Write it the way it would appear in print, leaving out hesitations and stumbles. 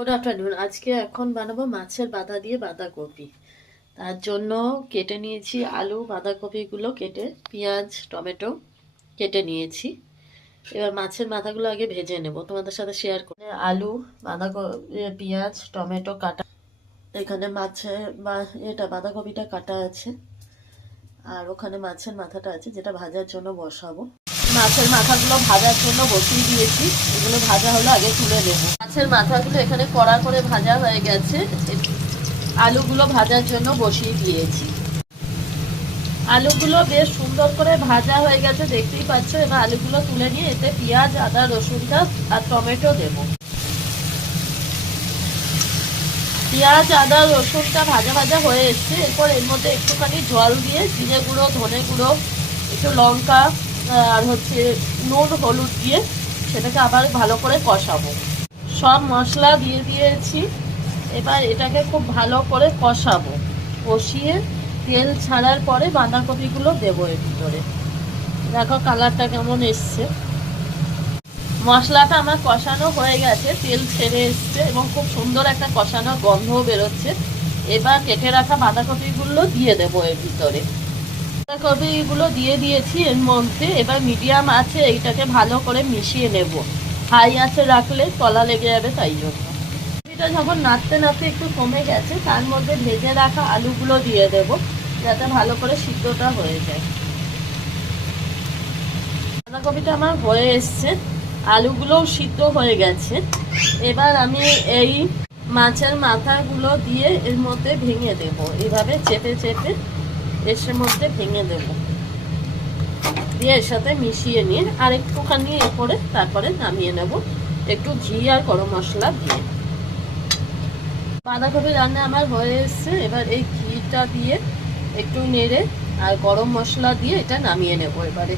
Good afternoon. আজকে এখন বানাবো মাছের বাটা দিয়ে বাঁধাকপি। তার জন্য কেটে নিয়েছি আলু, বাঁধাকপিগুলো কেটে, পেঁয়াজ, টমেটো কেটে নিয়েছি। এবার মাছের মাথাগুলো আগে ভেজে নেব, তোমাদের সাথে শেয়ার করে। আলু, বাঁধাকপি, পেঁয়াজ, টমেটো কাটা, এখানে মাছের এটা বাঁধাকপিটা কাটা আছে, আর ওখানে মাছের মাথাটা আছে যেটা ভাজার জন্য বসাবো। মাছের মাথাগুলো ভাজার জন্য বসিয়ে দিয়েছি, এগুলো ভাজা হলে আগে তুলে নেব। মাছের মাথাগুলো এখানে কড়া করে ভাজা হয়ে গেছে, আলুগুলো ভাজার জন্য বসিয়ে দিয়েছি। আলুগুলো বেশ সুন্দর করে ভাজা হয়ে গেছে, দেখতেই পাচ্ছ। এবার আলুগুলো তুলে নিয়ে এতে পেঁয়াজ, আদা, রসুনটা আর টমেটো দেব। পেঁয়াজ, আদা, রসুনটা ভাজা ভাজা হয়ে এসছে। এরপর এর মধ্যে একটুখানি জল দিয়ে জিরে গুঁড়ো, ধনে গুঁড়ো, একটু লঙ্কা আর নুন, হলুদ দিয়ে সেটাকে আবার ভালো করে কষাবো। সব মশলা দিয়ে দিয়েছি। এবার এটাকে খুব ভালো করে কষাবো। কষিয়ে তেল ছাড়ার পরে বাঁধাকপিগুলো দেবো এর ভিতরে। দেখো কালারটা কেমন এসছে। মশলাটা আমার কষানো হয়ে গেছে, তেল ছেড়ে এসছে এবং খুব সুন্দর একটা কষানোর গন্ধও বেরোচ্ছে। এবার কেটে রাখা বাঁধাকপিগুলো দিয়ে দেবো এর ভিতরে। বাঁধাকপিগুলো দিয়ে দিয়েছি এর মধ্যে। এবার মিডিয়াম আছে এইটাকে ভালো করে মিশিয়ে নেব। হাই আছে রাখলে তলা লেগে যাবে, তাই জন্য। এটা যখন নাড়তে নাড়তে একটু কমে গেছে, তার মধ্যে ভেজে রাখা আলুগুলো দিয়ে দেব, যাতে ভালো করে সিদ্ধটা হয়ে যায়। বাঁধাকপিটা আমার হয়ে এসছে, আলুগুলোও সিদ্ধ হয়ে গেছে। এবার আমি এই মাছের মাথাগুলো দিয়ে এর মধ্যে ভেঙে দেব, এইভাবে চেপে চেপে এর মধ্যে ভেঙে দেব, দিয়ে এর সাথে মিশিয়ে নিয়ে আর একটুখানি এ করে তারপরে নামিয়ে নেব, একটু ঘি আর গরম মশলা দিয়ে। বাঁধাকপি রান্না আমার হয়ে এসছে। এবার এই ঘিটা দিয়ে একটু নেড়ে আর গরম মশলা দিয়ে এটা নামিয়ে নেব এবারে।